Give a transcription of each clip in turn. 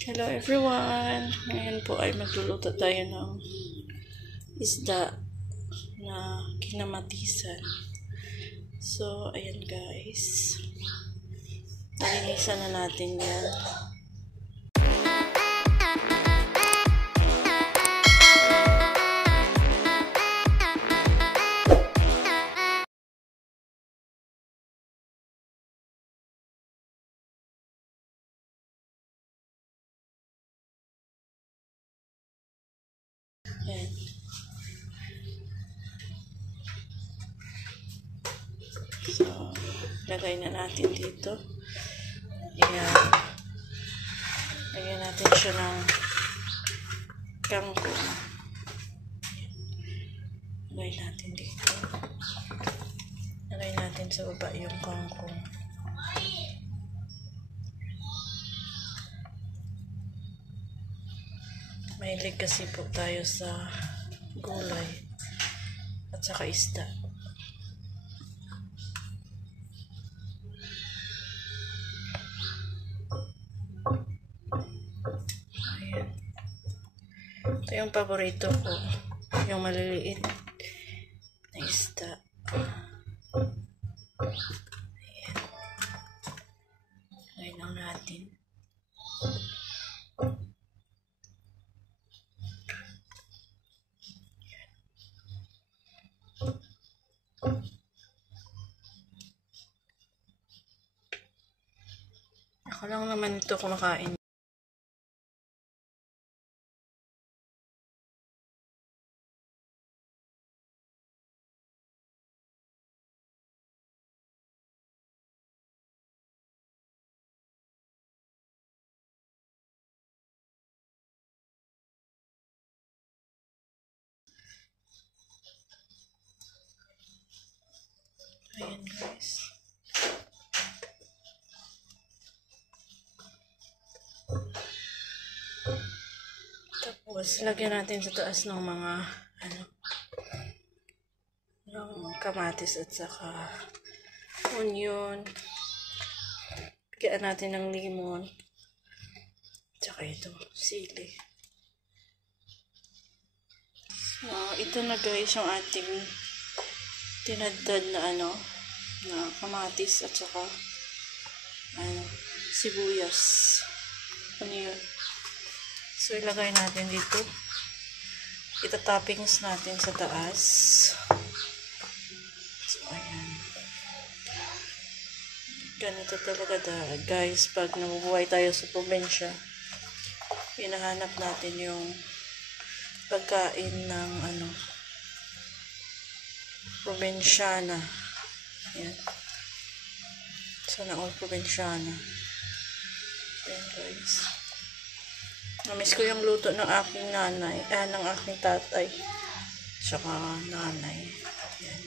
Hello everyone! Ngayon po ay magluluto tayo ng isda na kinamatisan. So, ayan guys. Nalinisan na natin yan. Ayan. So, lagay na natin dito. Ayan. Lagyan natin siya ng kangkong. Lagay natin dito. Lagay natin sa baba yung kangkong. Mahilig kasi po tayo sa gulay at saka isda. Ayan. Ito yung paborito ko, yung maliliit na isda. Ayan. Lagay lang natin. Ako lang naman ito kumakain. Ayan guys. Tapos, lagyan natin sa taas ng mga ng kamatis at saka onion. Bigyan natin ng limon. Tsaka ito, sili. So, ito na guys yung ating tinadtad na na kamatis at saka sibuyas. Onion. So, ilagay natin dito. Ita-toppings natin sa taas. So, ayan. Ganito talaga guys, pag nabubuhay tayo sa probinsya, hinahanap natin yung pagkain ng probinsyana. Ayan. Sana all probinsyana. Ayan guys. Namiss ko yung luto ng aking nanay, ng aking tatay, tsaka nanay. Ayan.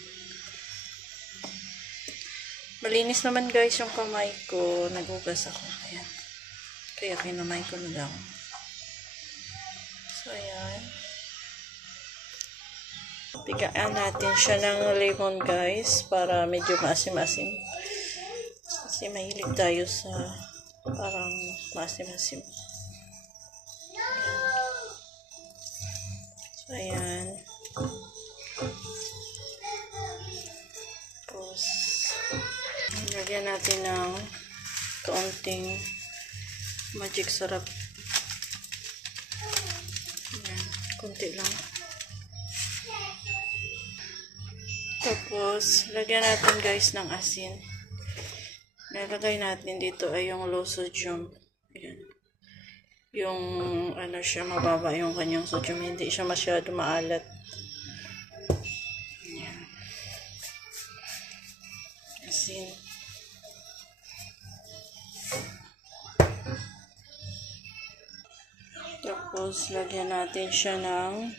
Malinis naman guys yung kamay ko, nagugas ako. Ayan. Kaya kinamay ko na lang. So, ayan. Bigyan natin siya ng lemon guys, para medyo maasim-asim. Kasi mahilig tayo sa parang maasim-asim. So, ayan. Tapos, lagyan natin ng kaunting magic sarap. Ayan, kunti lang. Tapos, lagyan natin guys ng asin. Nilagay natin dito ay yung low sodium. Ayan. Yung siya, mababa yung kanyang sodium, hindi siya masyado maalat. Ayan. Asin. Tapos lagyan natin siya ng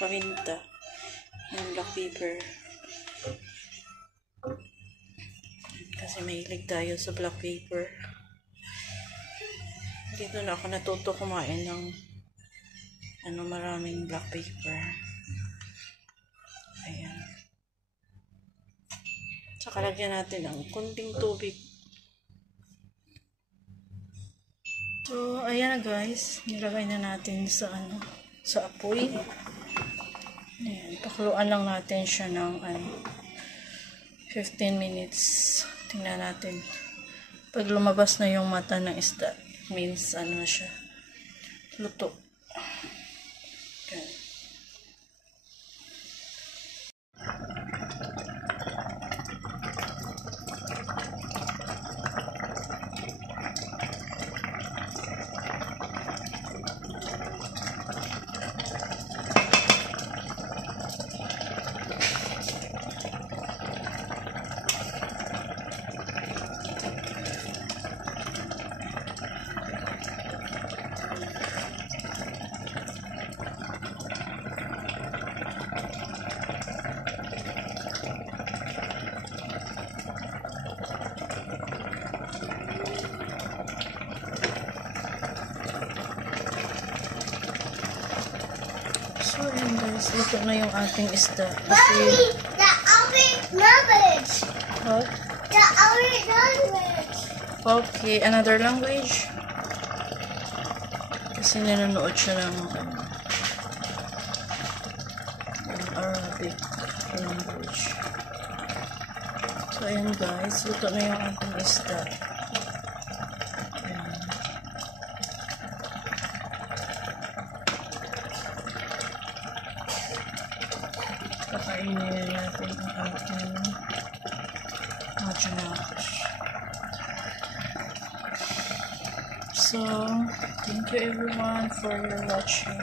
paminta, yung black pepper. Kasi mahilig tayo sa black pepper. Dito na ako natuto kumain ng maraming black pepper. Ayan. Tsaka lagyan natin ng kunting tubig. So, ayan na guys. Nilagay na natin sa sa apoy. Ayan, pakuluan lang natin siya ng 15 minutes. Tingnan natin. Pag lumabas na yung mata ng isda, means na siya. Luto. Okay. So, ayan guys, luto na yung ating isda. Mommy, the orange language. What? The orange language. Okay, another language? Kasi nanonood siya ng Arabic language. So, ayan guys, luto na yung ating isda. Ayan. Kakainin natin ang ating majunash. So, thank you everyone for your watching.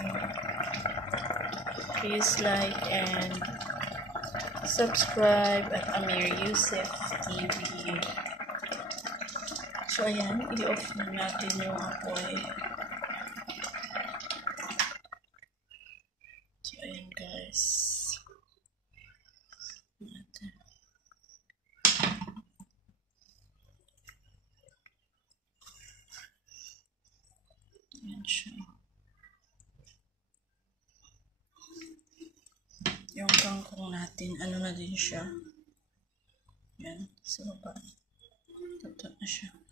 Please like and subscribe at Amir Yusuf TV. So, ayan, i-off na natin yung apoy. So, ayan guys. Ayan siya. Yung kangkong natin, na din siya. Yan, sa baba. Tato na siya.